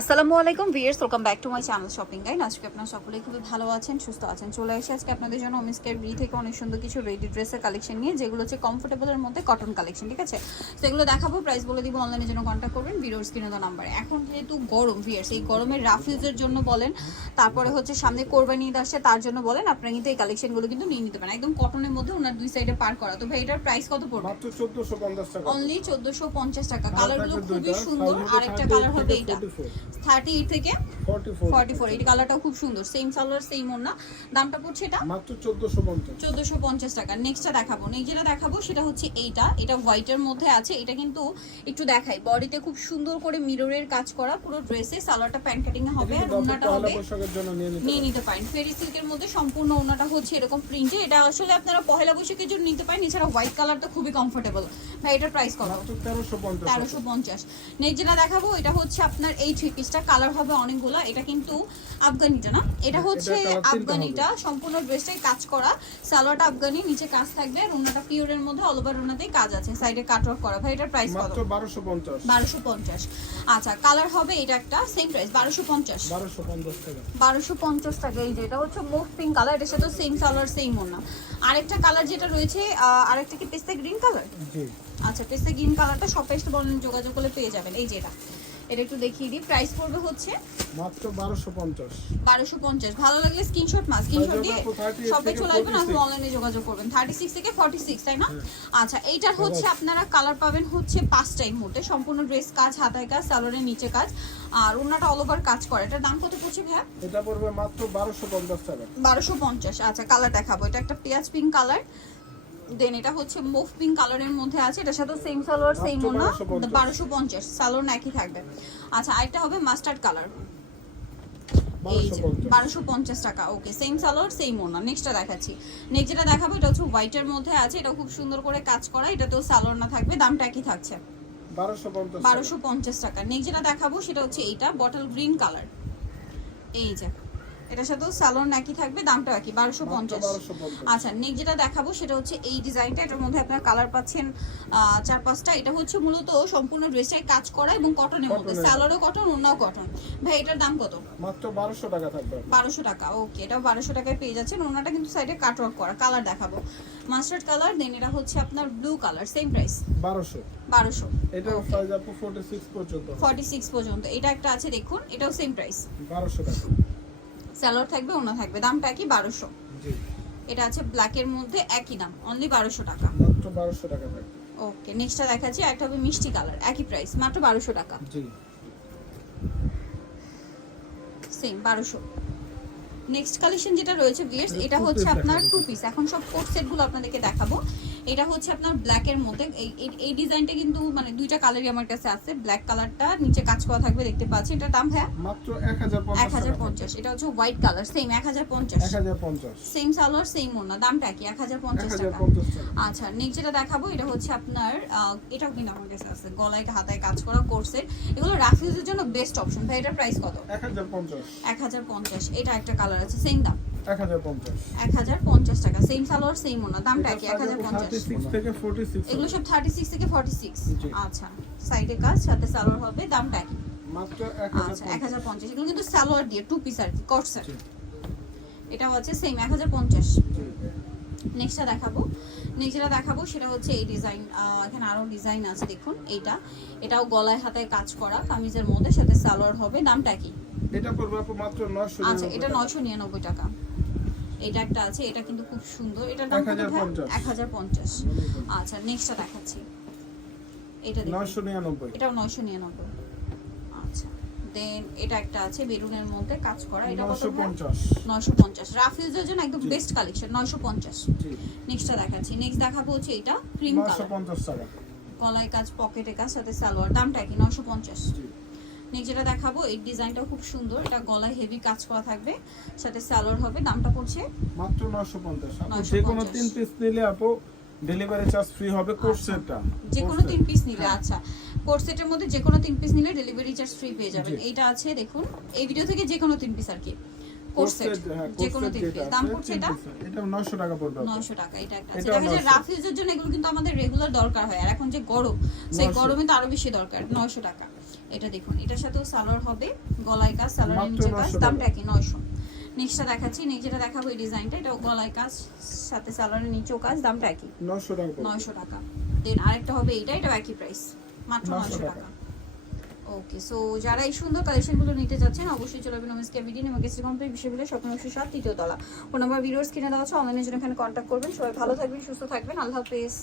আসসালামু আলাইকুম viewers welcome back to my channel shopping guide আজকে আপনারা সকলেই খুবই ভালো আছেন সুস্থ আছেন চলে এসে আজকে আপনাদের জন্য অমিস্কের বি থেকে অনেক সুন্দর কিছু রেডি ড্রেসের কালেকশন নিয়ে যেগুলো হচ্ছে কমফোর্টেবলের মধ্যে কটন কালেকশন ঠিক আছে? তো এগুলো দেখাবো প্রাইস বলে দিব অনলাইনের জন্য কন্ট্যাক্ট করবেন ভিডিওর স্ক্রিনে দেওয়া নাম্বার এখন যেহেতু গরম ভিয়ার্স এই গরমের রাফিউজের জন্য বলেন তারপরে হচ্ছে সামনে কোরবানি ঈদ আসছে তার জন্য বলেন আপনারা কিন্তু এই কালেকশনগুলো কিন্তু নিয়ে নিতে পারেন। একদম কটনের মধ্যে ওনার দুই সাইডে পার করা। তো ভাই এটার প্রাইস কত পড়বে? মাত্র 1450 টাকা। অনলি চোদ্দোশো পঞ্চাশ টাকা। কালারগুলো খুবই সুন্দর size আরেকটা কালার হবে 38 এইটা। 44 থার্টি এইট থেকে 44 ফর্টি ফোর এই কালারটাও খুব সুন্দর। সেম সালোয়ার সেম ওড়না। দামটা পড়ছে এটা? মাত্র 1450 চোদ্দোশো পঞ্চাশ টাকা। নেক্সটটা দেখাবো। নেক্সট যেটা দেখাবো সেটা হচ্ছে এইটা। এটা হোয়াইটের মধ্যে আছে। এটা কিন্তু একটু দেখাই। বডিতে খুব সুন্দর করে মিররের কাজ করা পুরো ড্রেসে সালোয়ারটা প্যান্ট কাটিং এ হবে। আর ওড়নাটা হবে নিয়ে নিতে পারেন। ফেরি সিল্কের মধ্যে সম্পূর্ণ ওনাটা হচ্ছে এরকম প্রিন্টে এটা আসলে আপনারা পহেলা বৈশাখের জন্য নিতে পারেন। এছাড়া হোয়াইট কালার তো খুবই কমফোর্টেবল ভাই এটার প্রাইস কত? মাত্র 1350 তেরোশো পঞ্চাশ। নেক্সট যেটা দেখাবো এটা হচ্ছে আপনার এই পিসটা কালার হবে অনেকগুলা। এটা কিন্তু আফগানিটা না? এটা হচ্ছে colour তিনটা আফগানিটা। সম্পূর্ণ ড্রেসটাই কাজ করা। সালোয়ারটা আফগানি নিচে কাজ থাকবে। আর ওনাটা পিওরের মধ্যে অল ওভার ওনাতেই কাজ আছে। সাইডে কাট ওয়ার্ক করা। ভাই এটার প্রাইস কত? মাত্র 1250 বারোশো পঞ্চাশ। আচ্ছা কালার হবে এটা একটা সেম প্রাইস বারোশো পঞ্চাশ। 1250 টাকা। বারোশো পঞ্চাশ টাকা এই যে এটা হচ্ছে মুভ পিঙ্ক কালার এটার সাথে সেম সালোয়ার সেম ওনা আরেকটা কালার যেটা রয়েছে আরেকটা কি পেস্তা গ্রিন কালার জি। আচ্ছা পেস্তা গ্রিন কালারটা সব পেস্ট বলেন যোগাযোগ করলে পেয়ে যাবেন। এই যে এটা। এটা একটু দেখিয়ে দিই। প্রাইস পড়বে হচ্ছে মাত্র 1250 বারোশো পঞ্চাশ। ভালো লাগলে স্ক্রিনশট মাস স্ক্রিনশট দিয়ে আপু, 38 শপে চলে আসবেন 46 অনলাইনে যোগাযোগ করবেন। থার্টি সিক্স থেকে ফর্টি সিক্স তাই না? হ্যাঁ। আচ্ছা এইটার হচ্ছে আপনারা কালার পাবেন হচ্ছে পাঁচটাই মধ্যে সম্পূর্ণ ড্রেস কাজ হাতায় কাজ সালোয়ারের নিচে কাজ। আর ওনাটা অল ওভার কাজ করে। এটার দাম কত পড়ছে ভাইয়া? এটা পড়বে মাত্র 1250 টাকা। বারোশো পঞ্চাশ। আচ্ছা কালার দেখাবো। এটা একটা পেঁয়াজ পিঙ্ক কালার দেন এটা হচ্ছে মুভ পিঙ্ক কালারের মধ্যে আছে এটার সাথে সেম সালোয়ার সেম ওনা বারোশো পঞ্চাশ। সালোয়ার একই থাকবে। আচ্ছা আরেকটা হবে মাস্টার্ড কালার বারোশো পঞ্চাশ। টাকা ওকে সেম সালোয়ার সেম ওনা নেক্সটটা দেখাচ্ছি। নেক্সট যেটা দেখাবো এটা হচ্ছে হোয়াইটের মধ্যে আছে এটা খুব সুন্দর করে কাজ করা এটা তো সালোয়ার না থাকবে দামটা একই থাকছে। বারোশো পঞ্চাশ। টাকা। নেক্সট যেটা দেখাবো সেটা হচ্ছে এইটা বটল গ্রিন কালার এই যে এটার সাথেও সালোয়ার একই থাকবে দামটাও একই বারোশো পঞ্চাশ। আচ্ছা নেক্সট যেটা দেখাবো সেটা হচ্ছে এই ডিজাইনটা এটার মধ্যে আপনারা কালার পাচ্ছেন চার পাঁচটা। এটা হচ্ছে মূলত সম্পূর্ণ ড্রেসটাই কাজ করা এবং কটনের মধ্যে। Cotton-এর। কটন অন্যও কটন ভাই এটার দাম কত? মাত্র 1200 টাকা থাকবে। বারোশো টাকা ওকে এটা বারোশো টাকায় পেয়ে যাচ্ছেন। ওনাটা কিন্তু সাইডে কাট ওয়ার্ক করা কালার দেখাবো। মাস্টার্ড কালার দেন এটা হচ্ছে আপনার ব্লু কালার সেম প্রাইস 1200 বারোশো এটা সাইজ আপু 46 পর্যন্ত ফর্টি সিক্স পর্যন্ত। এটা একটা আছে দেখুন এটাও সেম প্রাইস 1200 টাকা। স্যালোর থাকবে ওনা থাকবে। দামটা একই বারোশো। এটা আছে ব্ল্যাকের মধ্যে একই দাম। অনলি বারোশো টাকা। মাত্র 1200 টাকা ওকে নেক্সটটা দেখাচ্ছি। একটা হবে মিষ্টি কালার একই প্রাইস মাত্র বারোশো টাকা। সেম বারোশো। নেক্সট কালেকশন যেটা রয়েছে ভিয়ার্স এটা হচ্ছে আপনার। টু পিস এখন সব কোট সেটগুলো আপনাদেরকে দেখাবো। এটা হচ্ছে আপনার ব্ল্যাকের মধ্যে। এই- ডিজাইনটা কিন্তু মানে দুইটা কালারই আমার কাছে আছে। ব্ল্যাক কালারটা নিচে কাজ করা থাকবে দেখতে পাচ্ছি। এটার দাম হ্যাঁ? মাত্র 1050 এক হাজার পঞ্চাশ। এটা হচ্ছে হোয়াইট কালার সেম এক হাজার পঞ্চাশ। 1050 সেম সালোয়ার সেম ওনা দামটা কি? এক হাজার পঞ্চাশ টাকা। 1050 টাকা। আচ্ছা নেক্সট যেটা দেখাবো। এটা হচ্ছে আপনার এটাও কিন্তু আমার কাছে আছে। গলায় হাতায় কাজ করা কোর্সের এগুলো রাফিউজের জন্য বেস্ট অপশন ভাই এটার প্রাইস কত? 1050 এক হাজার পঞ্চাশ। এটা একটা কালার আছে সেম দাম। 1050 এক হাজার পঞ্চাশ টাকা সেম সালোয়ার সেম ওনা দামটা কি 36 থেকে 46 এগুলো সব থার্টি সিক্স থেকে ফর্টি সিক্স জি। আচ্ছা সাইডে কাজ সাথে সালোয়ার হবে দামটা কি মাত্র আচ্ছা 1050 এগুলো কিন্তু সালোয়ার দিয়ে টু পিস আর কি। এটা হচ্ছে সেম এক হাজার পঞ্চাশ। জি। নেক্সটটা দেখাবো। দেখাবো সেটা হচ্ছে এই ডিজাইন এখানে আরও ডিজাইন আছে দেখুন এইটা। এটাও গলায় হাতায় কাজ করা কামিজের মধ্যে সাথে সালোয়ার হবে দামটা কি এটা পড়বে আপু মাত্র 900 আচ্ছা এটা নয়শো নিরানব্বই টাকা। এটা একটা আছে এটা কিন্তু খুব সুন্দর। এটার দাম কত 1050 এক হাজার পঞ্চাশ। আচ্ছা নেক্সটটা দেখাচ্ছি। এটা দেখুন। 999 এটাও নয়শো নিরানব্বই। আচ্ছা দেন এটা একটা আছে বেলুনের মধ্যে কাজ করা। এটা কত 950 নয়শো পঞ্চাশ। রাফ জন্য একদম বেস্ট কালেকশন নয়শো পঞ্চাশ। জি। নেক্সটটা দেখাচ্ছি। নেক্সট দেখাবো হচ্ছে এটা ক্রিম কালার 950 টাকা। গলায় কাজ পকেটে কাজ সাথে সালোয়ার। দামটা কি? নয়শো পঞ্চাশ। জি। নেক্সট যেটা দেখাবো এই ডিজাইনটাও খুব সুন্দর। এটা গলায় হেভি কাজ করা থাকবে সাথে সালোয়ার হবে দামটা পড়ছে মাত্র 950 আপু 950 যে কোনো তিন পিস নিলে আপু ডেলিভারি চার্জ ফ্রি হবে কোর্স সেটটা যে কোনো তিন পিস নিলে আচ্ছা। কোর্স সেটের মধ্যে যে কোনো তিন পিস নিলে ডেলিভারি চার্জ ফ্রি পেয়ে যাবেন। এইটা আছে দেখুন এই ভিডিও থেকে যে কোনো তিন পিস আর কি। হ্যাঁ, যে কোনো তিন পিস দাম পড়ছে এটা? এটা 900 টাকা পড়বে টাকা এটা একটা। আছে এটাও দেখা যায় 900 রাফ ইউজের জন্য এগুলো কিন্তু আমাদের রেগুলার দরকার হয়। আর এখন যে গরম সেই 900 গরমে তো আরও বেশি দরকার নয়শো টাকা। এটা দেখুন এটার সাথেও সালোয়ার হবে গলায় কাজ সালোয়ারের নিচে কাজ দামটা কি নয়শো। নেক্সটটা দেখাচ্ছি যেটা দেখাবো এই ডিজাইনটা এটা গলায় কাজ সাথে সালোয়ারের নিচেও কাজ দামটা একই। নশো টাকা। নয়শো টাকা। দেন আরেকটা হবে এইটা এটা একই প্রাইস মাত্র 900 নয়শো টাকা। ওকে সো যারা এই সুন্দর কালেকশনগুলো নিতে চাচ্ছেন অবশ্যই চলে আসবেন ওমেন্স ক্যাবিডিন এবং গেস্ট কমপ্লিট বিশ্ববিদ্যালয় স্বপ্ন একশো সাত তৃতীয় তলা। ফোন নাম্বার ভিডিওস কিনে দেওয়া আছে অনলাইনের জন্য এখানে কন্ট্যাক্ট করবেন। সবাই ভালো থাকবেন সুস্থ থাকবেন। আল্লাহ হাফেজ।